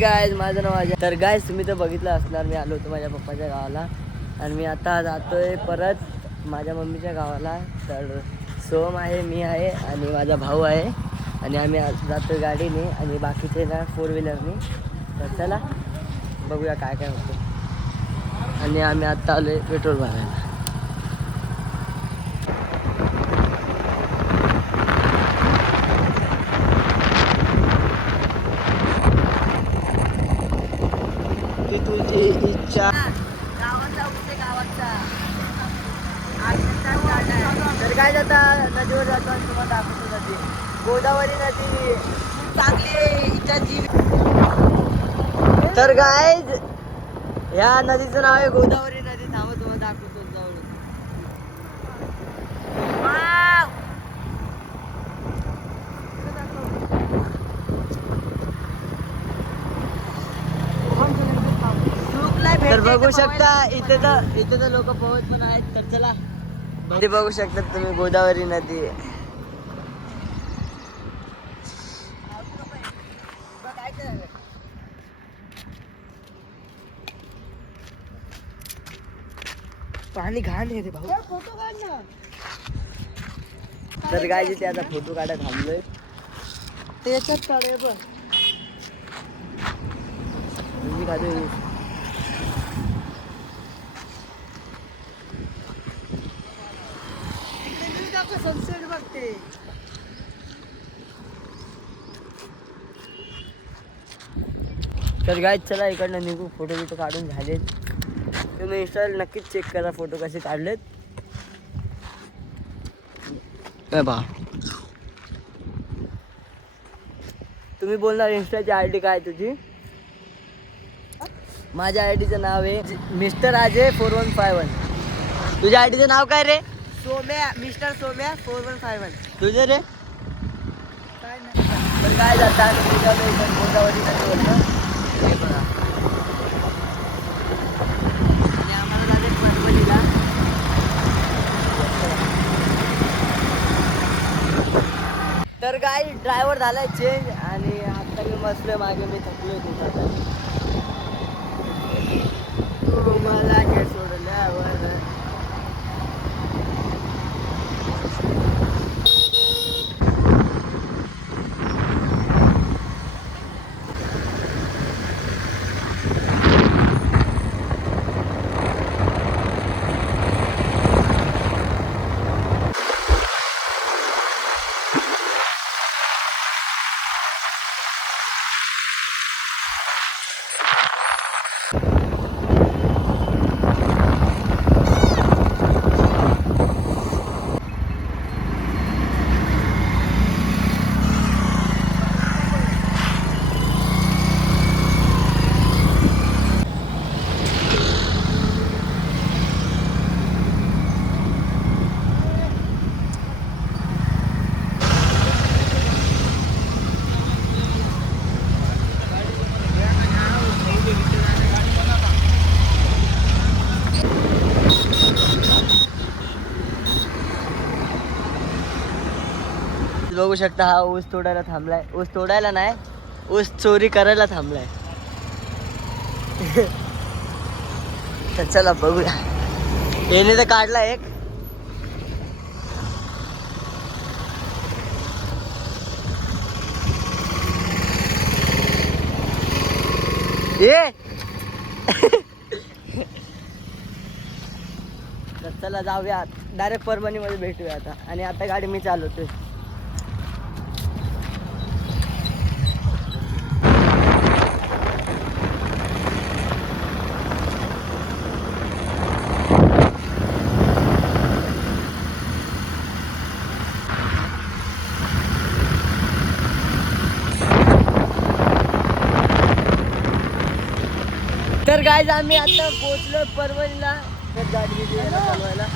Guys, माझं नाव अजय. तर guys, तुम्ही तर बघितलं असणार, मी आलो होतो माझ्या पप्पाच्या गावाला आणि मी आता जातोय परत माझ्या मम्मीच्या गावाला. तर सोम आहे, मी आहे आणि माझा भाऊ आहे आणि आम्ही जातोय गाडीने आणि बाकीचे ना 4 व्हीलरने. तर चला बघूया काय काय होतं. आणि आम्ही आत्ता आलो आहे पेट्रोल भरायला. ती तुझी इच्छा. तर काय जाता नदीवर जातो आणि तुम्हाला दाखवतो नदी, गोदावरी नदी चांगली इच्छा जीव. तर गायज, ह्या नदीचं नाव आहे गोदावरी नदी. थांबा तुम्हाला दाखवतो जवळ. तर बघू शकता इथे तर लोक पोहत पण आहेत. तर चला, ते बघू शकतात तुम्ही गोदावरी नदी. पाणी घाण आहे रे भाऊ. फोटो काढ ना. तर काय ते आता फोटो काढायला थांबलोय. त्याच्यात काढे बघ. मी काढू. सनसेट बघते. तर गाईज चला इकडनं निघू. फोटो बिटो काढून झालेत. तुम्ही इंस्टाला नक्कीच चेक करा फोटो कसे काढलेत. बा तुम्ही बोलणार इंस्टाची ID काय तुझी? माझ्या आयडीचं नाव आहे मिस्टर अजय 4151. तुझ्या आयडीचं नाव काय रे? सोम्या, मिस्टर सोम्या 4151. तुझे रे? काय नाही. तर काय जाता गोदावरी नदीवरनं हे बघा. आणि आम्हाला जाते परभणीला. तर काय ड्रायव्हर झालाय चेंज आणि आता मी बसलोय मागे. मी थकलोय तुझ्या. मला काय सोडल्यावर बघू शकता. हा ऊस तोडायला थांबलाय. ऊस तोडायला नाही, ऊस चोरी करायला थांबलाय. तर चला बघूया. याने तर काढला एक. ये तर चला जाऊया डायरेक्ट परभणीमध्ये भेटूया आता. आणि आता गाडी मी चालवतोय. तर गाईज, आम्ही आता पोहोचलो परभणीला. तर गाडी चालवायला.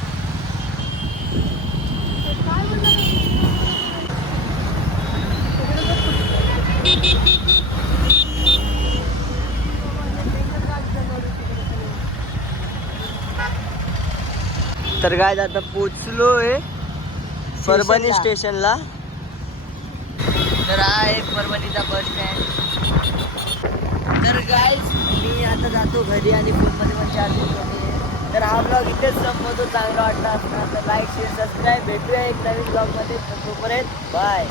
तर गाईज आता पोहोचलोय परभणी स्टेशनला. तर हा आहे परभणीचा बस स्टँड. तर गाईज मी आता जातो घरी आणि फोनमध्ये पण चार्जिंग कमी आहे. तर हा ब्लॉग इथेच संपवतो. चांगला वाटला असणार तर लाईक शेअर सबस्क्राईब. भेटूया एक नवीन ब्लॉगमध्ये. तोपर्यंत बाय.